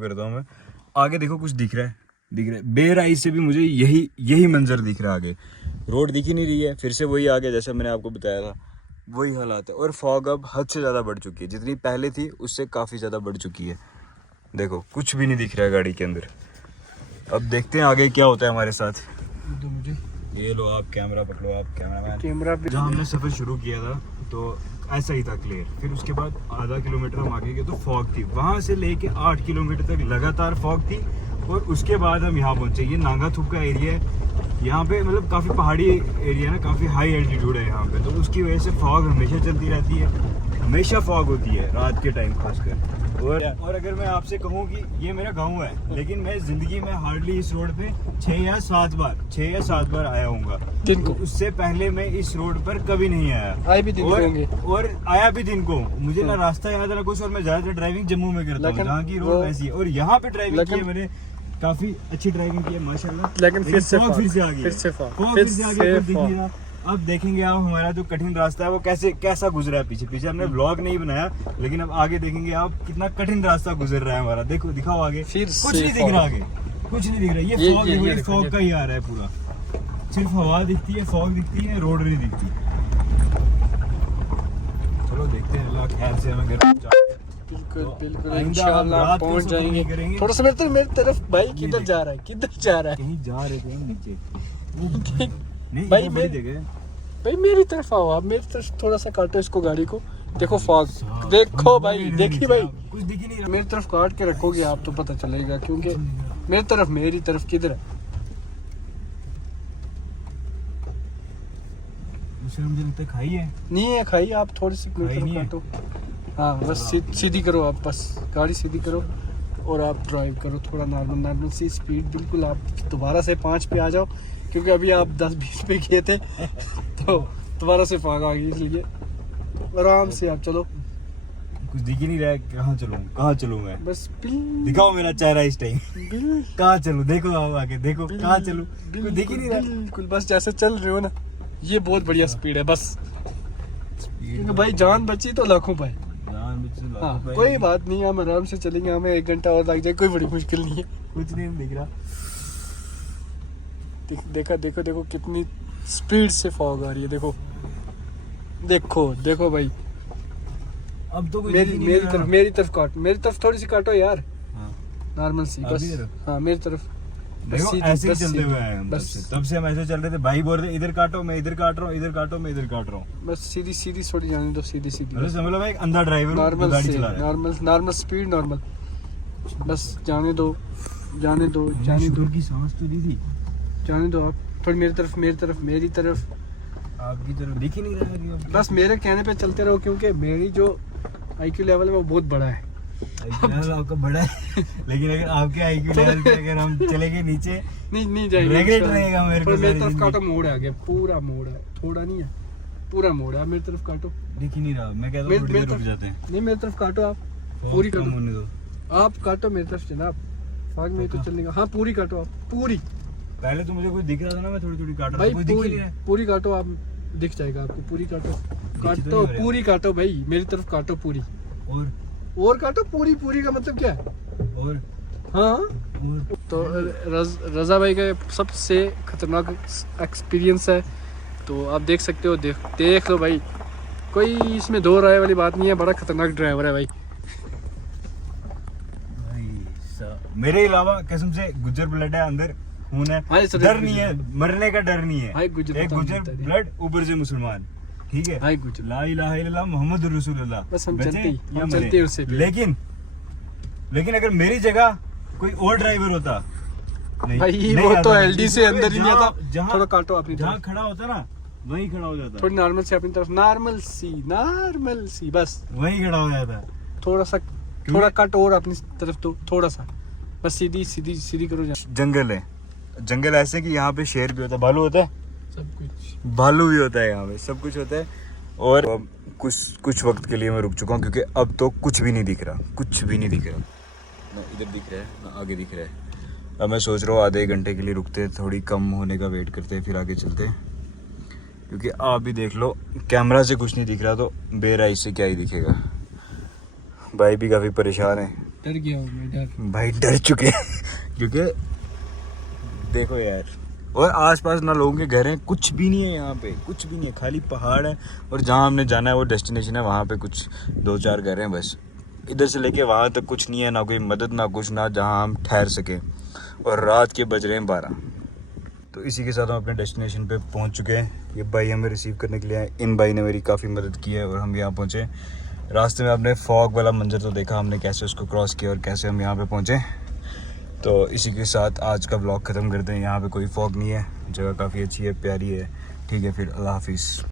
करता हूँ मैं। आगे देखो कुछ दिख रहा है बेर आई से भी मुझे यही मंजर दिख रहा है। आगे रोड दिख ही नहीं रही है, फिर से वही आगे जैसे मैंने आपको बताया था वही हालात है। और फॉग अब हद से ज़्यादा बढ़ चुकी है, जितनी पहले थी उससे काफ़ी ज़्यादा बढ़ चुकी है। देखो कुछ भी नहीं दिख रहा है गाड़ी के अंदर। अब देखते हैं आगे क्या होता है हमारे साथ। ये लो आप कैमरा पकड़ो, आप कैमरा जहाँ हमने सफ़र शुरू किया था तो ऐसा ही था क्लियर। फिर उसके बाद आधा किलोमीटर हम आगे गए तो फॉग थी, वहाँ से लेके 8 किलोमीटर तक लगातार फॉग थी। और उसके बाद हम यहाँ पहुँचे। ये नांगाथुप का एरिया है, यहाँ पे मतलब काफ़ी पहाड़ी एरिया है ना, काफ़ी हाई एल्टीट्यूड है यहाँ पे, तो उसकी वजह से फॉग हमेशा चलती रहती है, हमेशा फॉग होती है रात के टाइम खासकर। और अगर मैं आपसे कहूँ कि ये मेरा गांव है, लेकिन मैं ज़िंदगी में हार्डली इस रोड पे 6 या 7 बार आया हूँगा दिन को। उससे पहले मैं इस रोड पर कभी नहीं आया, भी दिन होंगे और आया भी दिन को। मुझे ना रास्ता याद ना कुछ, और मैं ज़्यादातर ड्राइविंग जम्मू में करता हूँ जहाँ की रोड ऐसी है। और यहाँ पे ड्राइविंग की है मैंने, काफ़ी अच्छी ड्राइविंग की है माशाल्लाह। लेकिन फिर से आ गया। अब देखेंगे आप हमारा जो कठिन रास्ता है वो कैसा गुजरा है। पीछे हमने ब्लॉग नहीं बनाया, लेकिन अब आगे देखेंगे आप कितना कठिन रास्ता गुजर रहा है हमारा। देखो दिखाओ आगे, कुछ नहीं दिख रहा, आगे कुछ नहीं दिख रहा। ये फॉग का ही आ रहा है पूरा, सिर्फ हवा दिखती है, फॉग दिखती है, रोड नहीं दिखती। चलो देखते हैं, अल्लाह खैर से हमें घर पहुंचा। बिल्कुल इंशाल्लाह पहुंच जाएंगे। थोड़ा सा मेरी तरफ भाई किधर जा रहा है कहीं जा रहे थे नीचे नहीं भाई जगह। मेरी तरफ आओ, आप मेरी तरफ थोड़ा सा काटो इसको गाड़ी को। देखो फॉग, देखो भाई, देखिए भाई कुछ दिख ही नहीं रहा। मेरी तरफ काट के रखोगे आप तो पता चलेगा, क्योंकि मेरी तरफ किधर है? मुझे लगता है खाई है, नहीं है खाई। आप थोड़ी सी मेरी तरफ काटो। हाँ बस सीधी करो आप, बस गाड़ी सीधी करो और आप ड्राइव करो थोड़ा नॉर्मल सी स्पीड। बिल्कुल आप दोबारा से 5 पे आ जाओ, क्योंकि अभी आप 10-20 पे गए थे तो दोबारा से फॉग आ गई, इसलिए आराम से आप चलो। कुछ दिख ही नहीं रहा है, कहाँ चलूँ मैं? बस दिखाओ मेरा चेहरा इस टाइम, कहाँ चलूँ? देखो आओ आगे, देखो कहाँ चलूँ, कुछ दिख ही नहीं रहा। बिल्कुल बस जैसे चल रहे हो ना, ये बहुत बढ़िया स्पीड है बस, क्योंकि भाई जान बची तो लाखों पाए। हाँ कोई बात नहीं, हम आराम से चलेंगे, हमें 1 घंटा और लग जाए, कोई बड़ी मुश्किल नहीं है। कुछ नहीं दिख रहा। देखो कितनी स्पीड से फॉग आ रही है। देखो भाई। अब तो मेरी तरफ काट, मेरी तरफ थोड़ी सी काटो यार। नॉर्मल सी बस। हाँ मेरी तरफ देखो ऐसे ही चलते हुए हैं हम, तब से हम ऐसे चल रहे थे। भाई बोल रहे इधर काटो, मैं इधर काट रहा हूँ, इधर काटो, मैं इधर काट रहा हूँ। बस सीधी थोड़ी जाने दो, सीधी मतलब एक अंधा ड्राइवर गाड़ी चला रहा है। नॉर्मल स्पीड, नॉर्मल बस जाने दो की सांस तो दी थी। जाने दो आप थोड़ी मेरी तरफ आपकी तरफ दिख ही नहीं रहा है। बस मेरे कहने पे चलते रहो, क्योंकि मेरी जो IQ लेवल है वो बहुत बड़ा है। आपका बड़ा है लेकिन अगर आपके IQ लेवल पे अगर हम चलेंगे नीचे नहीं जाएंगे, रेगुलेट रहेगा मेरे को। मेरी तरफ काटो, मोड़ है आगे, पूरा मोड़ है, थोड़ा नहीं है, पूरा मोड़ है। मेरी तरफ काटो, दिख ही नहीं रहा। मैं कहता हूं थोड़ी देर रुक जाते हैं। नहीं मेरी तरफ काटो, आप पूरी काटो, आप काटो मेरी तरफ जनाब, फाग में तो चलेगा। हाँ पूरी काटो आप, पूरी। पहले तो मुझे कुछ दिख रहा था ना, मैं थोड़ी काट रहा था। कुछ दिख ही नहीं रहा। पूरी काटो आप, दिख जाएगा आपको। पूरी काटो पूरी काटो भाई, मेरी तरफ काटो पूरी। और काटो पूरी का मतलब क्या है? और हाँ तो रजा भाई का सबसे खतरनाक एक्सपीरियंस है, तो आप देख सकते हो। देख लो भाई, कोई इसमें 2 राय वाली बात नहीं है, बड़ा खतरनाक ड्राइवर है भाई। मेरे अलावा कसम से गुज्जर ब्लड है, अंदर खून है, डर नहीं है, मरने का डर नहीं है। एक गुज्जर ब्लड, ऊपर से मुसलमान, ठीक है। ला इलाहा इल्लल्लाह मुहम्मद रसूलुल्लाह, बस हम चलते उससे। लेकिन अगर मेरी जगह कोई और ड्राइवर होता, नहीं वो तो LD से अंदर ही नहीं आता। थोड़ा काटो अपनी तरफ, जहाँ खड़ा होता ना वहीं खड़ा हो जाता। थोड़ी नॉर्मल से अपनी तरफ, नॉर्मल सी बस वहीं खड़ा हो जाता। थोड़ा कट और अपनी तरफ, तो थोड़ा सा बस सीधी करो। जंगल है, जंगल ऐसे कि यहाँ पे शेर भी होता है, भालू होता है, सब कुछ, भालू भी होता है यहाँ पे, सब कुछ होता है। और कुछ वक्त के लिए मैं रुक चुका हूँ, क्योंकि अब तो कुछ भी नहीं दिख रहा, ना इधर दिख रहा है ना आगे दिख रहा है। अब मैं सोच रहा हूँ आधे 1 घंटे के लिए रुकते, थोड़ी कम होने का वेट करते, फिर आगे चलते, क्योंकि आप भी देख लो कैमरा से कुछ नहीं दिख रहा, तो बेर आई से क्या ही दिखेगा। भाई भी काफ़ी परेशान है। डर गया हूँ मैं, डर। भाई डर चुके हैं क्योंकि देखो यार, और आसपास ना लोगों के घर हैं, कुछ भी नहीं है यहाँ पे, कुछ भी नहीं है, खाली पहाड़ है। और जहाँ हमने जाना है वो डेस्टिनेशन है, वहाँ पे कुछ 2-4 घर हैं बस। इधर से लेके वहाँ तक कुछ नहीं है, ना कोई मदद ना कुछ, ना जहाँ हम ठहर सकें। और रात के बज रहे हैं 12। तो इसी के साथ हम अपने डेस्टिनेशन पे पहुँच चुके हैं। ये भाई हमें रिसीव करने के लिए आए। इन भाई ने मेरी काफ़ी मदद की है और हम यहाँ पहुँचे। रास्ते में आपने फॉग वाला मंजर तो देखा हमने, कैसे उसको क्रॉस किया और कैसे हम यहाँ पे पहुँचे। तो इसी के साथ आज का व्लॉग ख़त्म करते हैं। यहाँ पे कोई फॉग नहीं है, जगह काफ़ी अच्छी है, प्यारी है। ठीक है फिर, अल्लाह हाफिज़।